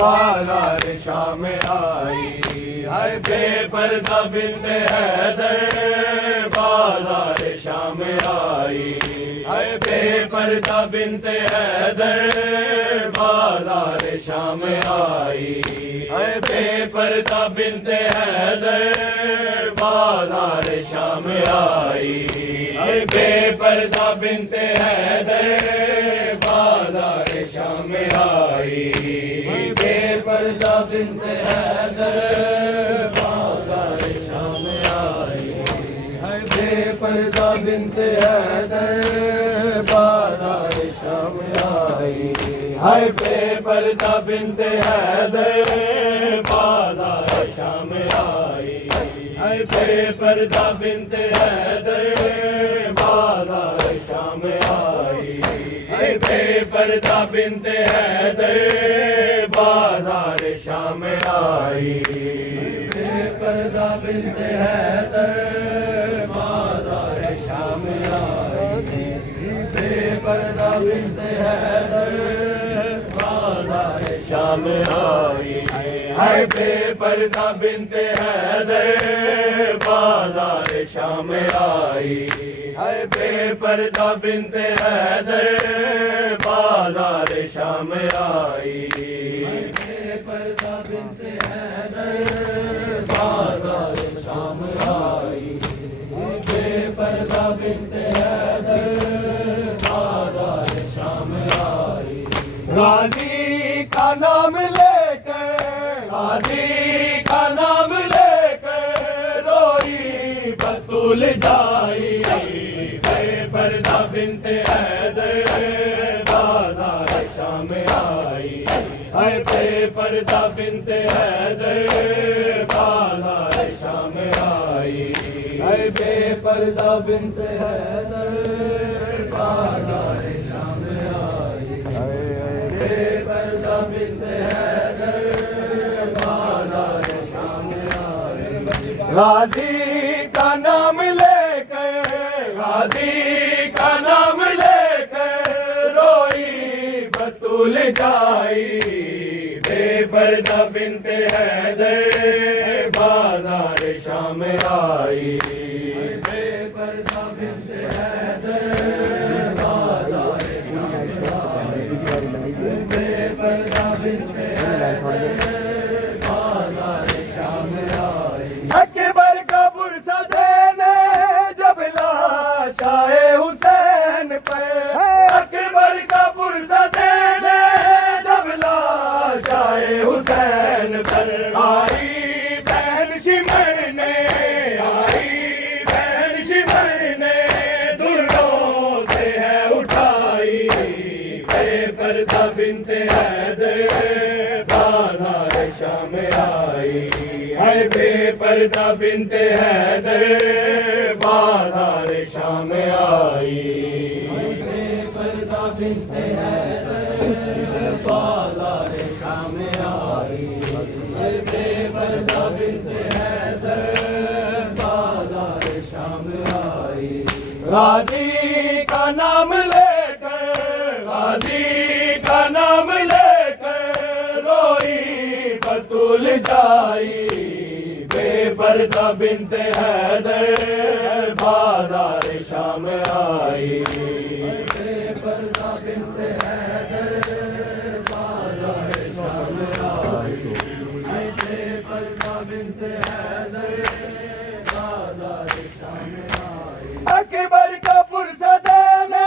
بازار شام آئی ہے بے پردہ بنت حیدر، بازار شام آئی ہے بے پردہ بنت حیدر، بازار شام آئی ہے بے پردہ بنت حیدر، بازار شام آئی ہے بے پردہ بنت حیدر، بازار شام آئی بے پردہ بنت حیدر، بازار شام آئی ہے بے پردہ بنت حیدر، بازار شام آئی ہے بے پردہ بنت حیدر، بازار شام آئی ہے بے پردہ بنت حیدر، بازار شام آئی ہے بے پردہ بنت حیدر، بازار شام آئی بے پردہ بنت حیدر، بازار شام آئی بے پردہ بنت حیدر، بازار شام آئی ہے بے پردہ بنت حیدر، بازار شام آئی ہے بے پردہ بنت حیدر، بازار شام آئی بے پردہ بنت حیدر، بازار شام آئی بے پردہ بنت حیدر، بازار شام آئی غازی کا نام لے کر، غازی کا نام لے کر روئی بطول جائی بے پردہ بنت حیدر، بازار شام آئی ہے بے پردہ بنت حیدر، بازار شام آئی ہے بے پردہ بنت حیدر، بازار شام آئی بے پردہ بنت حیدر، بازار شام آئی غازی کا نام لے کر، غازی کا نام لے کر روئی بطول جائی بے پردہ بنت حیدر، بازار شام آئی بے پردہ بنت حیدر، بازار شام آئی بے پردہ بنت حیدر، بازار شام آئی اکبر کا برسہ دینے جب لاش آئے حسین پر، اکبر کا برسہ دینے جب لاش آئے حسین پر، آئی بہن شمرنے، آئی بہن شمرنے دلوں سے ہے اٹھائی بے پردہ بنت حیدر، بازار شام آئی ہے بے پردہ بنت حیدر، بازار شام آئی بے پردہ بنت حیدر، بازار شام آئی بے پردہ بنت حیدر، بازار شام آئی غازی کا نام لے کر، غازی کا نام لے کر روئی بطول جائی بے پردہ بنت حیدر، بازار شام آئی بے پردہ بنت حیدر، بازار شام آئی بنت حیدر بازار شام آئی اکبر کا پرسہ دینے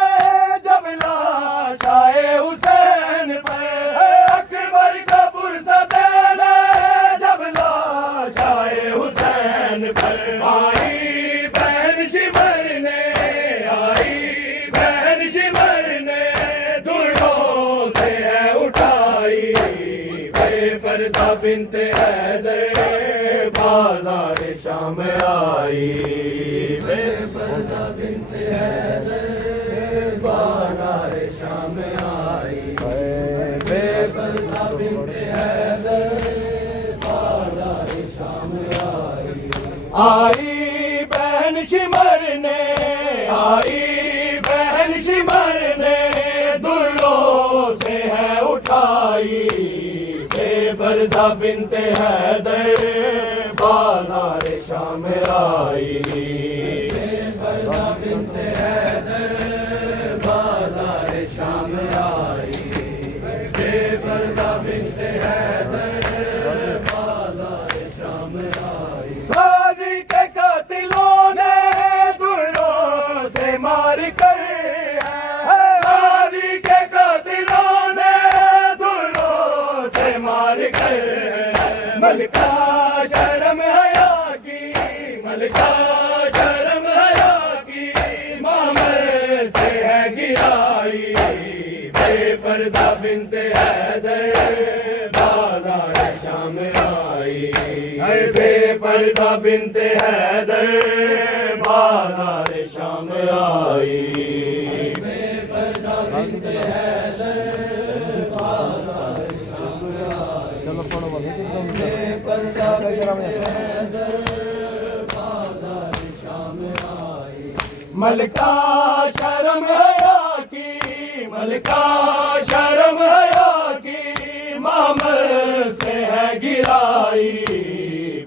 جب لاش آئے حسین پر اکبر کا پرسہ دینے جب لاش آئے حسین پر آئی بہن شمر نے آئی بہن شمر نے دلوں سے ہے اٹھائی بے پردہ بنت حیدر بازار شام آئی بے پردہ بنت حیدر بازار شام آئی بے پردہ بنت حیدر بازار شام آئی آئی بہن شمر نے آئی بہن شمر نے دلوں سے ہے اٹھائی بے پردہ بنت حیدر بازار شام آئی بے پردہ بنت حیدر بازار شام آئی بے پردہ بنت حیدر بازار شام آئی غازی کے قاتلوں نے دلوں سے مار کر غازی کے قاتلوں نے دلوں سے مار کر ملکہ شرم حیا کی ملکہ شرم حیا کی معمر سے ہے گرائی بے پردہ بنت حیدر بازار شام آئی بے پردہ بنت حیدر بازار شام آئی بے پردہ بنت حیدر بازار شام آئی بے پردہ بنت حیدر بازار شام آئی ملکہ شرم حیا کی ملکہ شرم حیا کی معمر سے ہے گرائی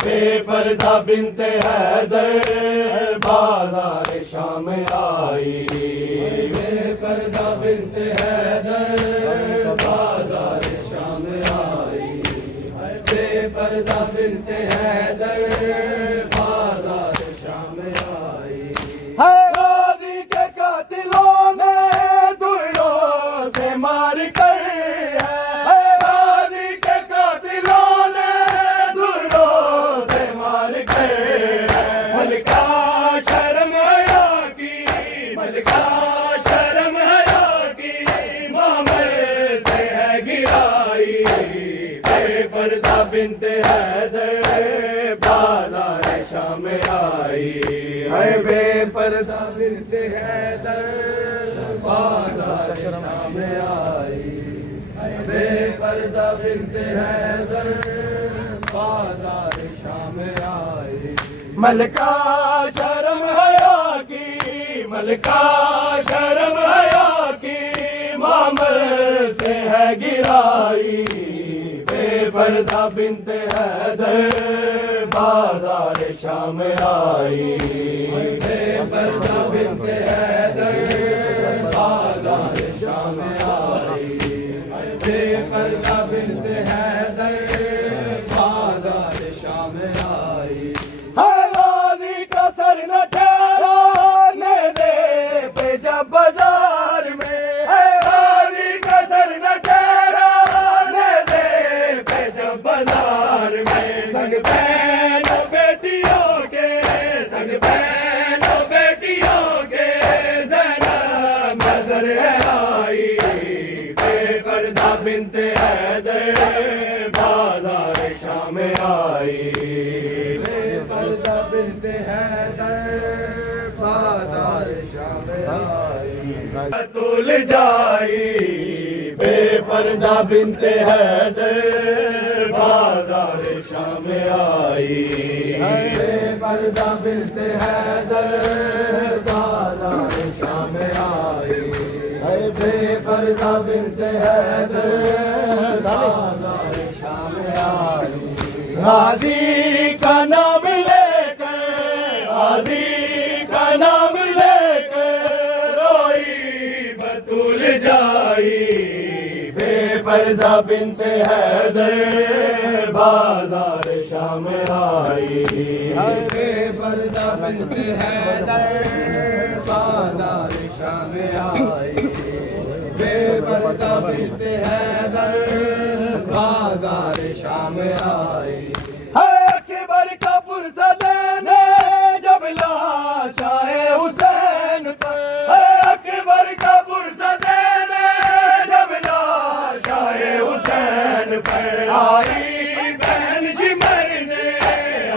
بے پردہ بنت حیدر بازار شام آئی بے پردہ بنت حیدر بازار شام آئی بے پردہ بنت حیدر بازار شام آئی غازی کے قاتلوں نے دلوں سے مار کر غازی کے قاتلوں نے دلوں سے مار کر ملکہ شرم حیا کی ملکہ شرم حیا کی معمر سے ہے گرائی بے پردہ بنت حیدر بازار شام آئی بے پردہ بنت حیدر بازار شام آئی بے پردہ بنت حیدر بازار شام آئی ملکہ شرم حیا کی ملکہ شرم حیا کی معمر سے ہے گرائی بے پردہ بنت حیدر بازار شام آئی بے پردہ بنت حیدر بازار شام آئی بے پردہ بنت حیدر بازار شام آئی غازی کا سر نہ ٹھہرا نیزے پہ جب بازار میں غازی کا سر نہ ٹھہرا نیزے پہ جب بازار میں سنگ بہنوں بیٹیوں کے سنگ بہنوں بیٹیوں کے زینب نظر آئی بے پردہ بنت حیدر بازار شام آئی بے پردہ بنت حیدر بازار شام آئی طول جائی بے پردہ بنت حیدر بازار شام آئی بے پردہ بنت حیدر بازار شام آئی بے پردہ بنت حیدر بازار شام آئی غازی کا نام لے کر غازی کا نام لے کر روئی بطول جائی بے پردہ بنت حیدر بازار شام آئی بے پردہ بنت حیدر بازار شام آئی بے پردہ بنت حیدر بازار شام آئی اکبر کا پرسہ دینے جب لاش آئے حسین پر اکبر کا پرسہ دینے جب لاش آئے حسین پر آئی بہن شمر نے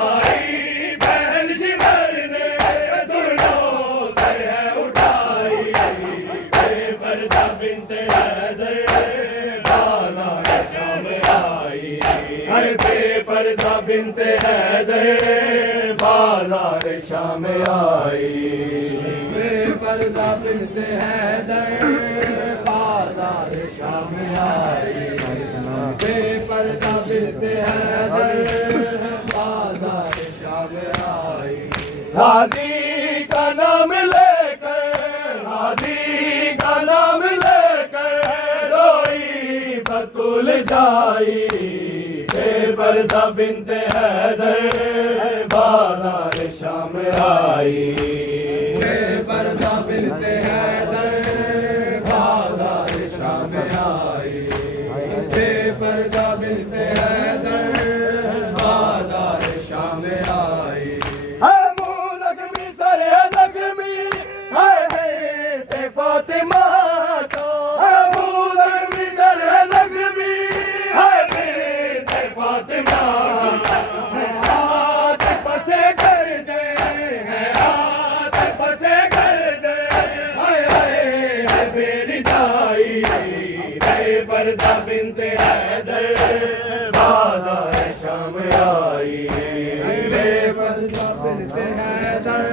آئی بہن شمر نے دونوں سر ہے اٹھائی بے پردہ بنت حیدر بازار شام آئی بے پردہ بنت حیدر بازار شام آئی بے پردہ بنت حیدر بازار شام آئی بے پردہ بنت حیدر بازار شام آئی غازی کا نام لے کر غازی کا نام لے کر روئی بطول جائی بے پردہ بنت حیدر بازار شام آئی بے پردہ بنت حیدر بازار شام آئی بے پردہ بنت حیدر بازار شام آئی منہ زخمی سر زخمی ہے فاطمہ کا منہ زخمی سر زخمی ہے فاطمہ ہاتھ پسے کر دے ہاتھ پسے کر دے میری دائی بے پردہ بنت حیدر بازار شام آئی بے پردہ بنت حیدر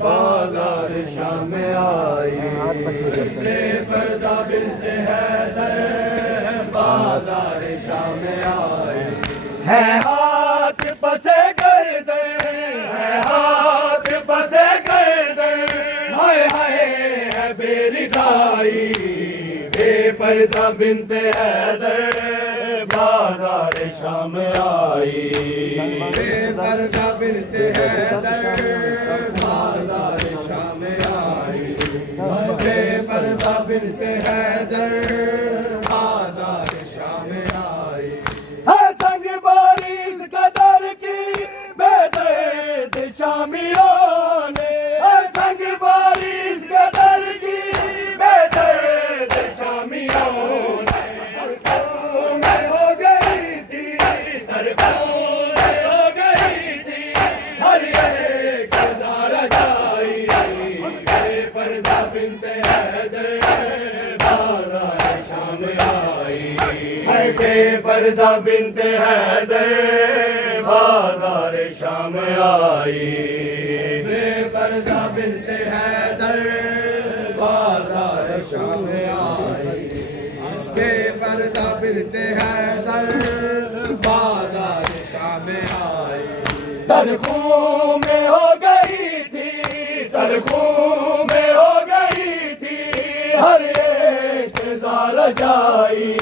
بازار شام آئی بے پردہ بنت حیدر بازار شام آئی ہے ہاتھ پسے کر دے ہے ہاتھ پسے کر دے ہائے ہائے ہے میری دائی بے پردہ بنت حیدر بازار شام آئی بے پردہ بنت حیدر بازار شام آئی بے پردہ بنت حیدر بازار شام آئی ہے سنگ بارش قدر کی بے درد شامیوں نے ہے سنگ بارش قدر کی بے درد شامیوں نے درخوں میں ہو گئی تھی درخوں میں ہو گئی تھی ہر ایک ہزارہ جائی بے پردہ بنت حیدر بازار شام آئی بے پردہ بنت حیدر بازار شام آئی بے پردہ بنت حیدر بازار شام آئی بے پردہ بنت حیدر بازار شام آئی درخوں میں ہو گئی تھی درخوں میں ہو گئی تھی ہر ایک زار جائی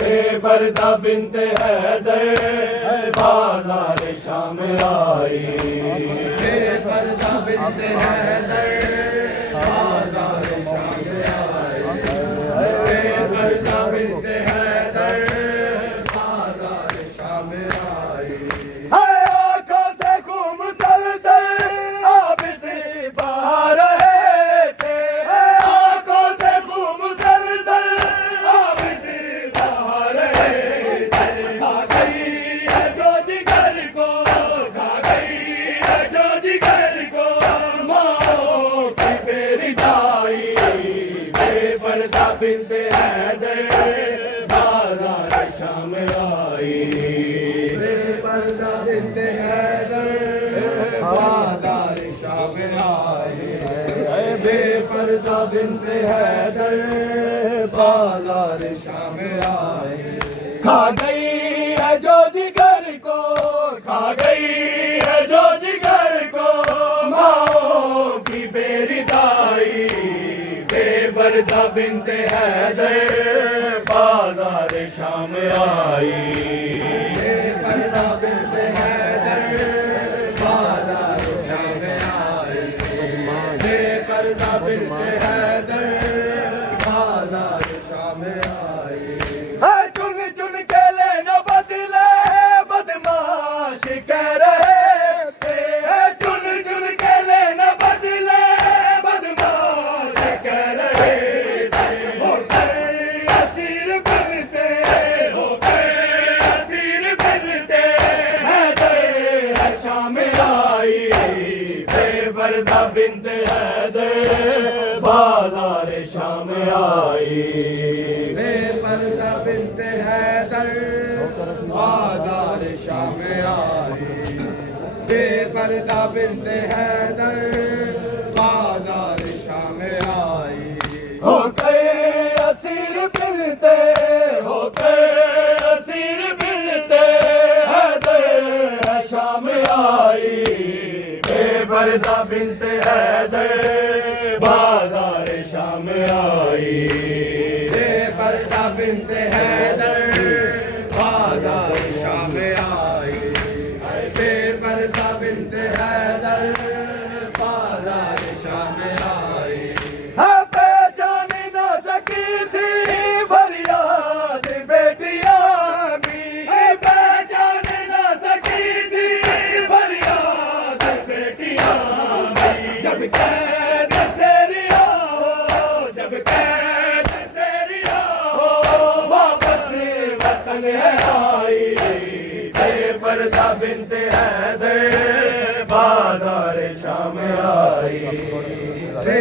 بے پردہ بنت حیدر بازار شام آئی بے پردہ بنت حیدر بازار شام آئی بے پردہ بنت حیدر بازار شام آئی آنکھوں سے خون مسلسل عابد بہا رہے تھے آنکھوں سے خون مسلسل عابد بہا رہے تھے کھا گئی ہے جو جگر کو کھا گئی ہے جو جگر کو ماں کی میری دائی بے پردہ بنت حیدر بازار شام آئی بے پردہ بنت حیدر بازار شام آئی بے پردہ بنت حیدر بازار شام آئی کھا گئی ہے جو جگر کو کھا گئی ہے جو جگر کو ماں کی میری دائی بے پردہ بنت حیدر بازار شام آئی پردہ بنت حیدر بازار شام آئی ہو گئے اسیر بنتے ہو گئے اسیر بنتے حیدر شام آئی بے پردہ بنت حیدر بازار شام آئی بے پردہ بنت حیدر بازار شام آئی بے پردہ بنت حیدر بازار شام آئی پہچان نہ سکی تھی فریاد بیٹیاں بھی پہچان نہ سکی تھی فریاد بیٹیاں بھی جب قید سے رہا ہو جب قید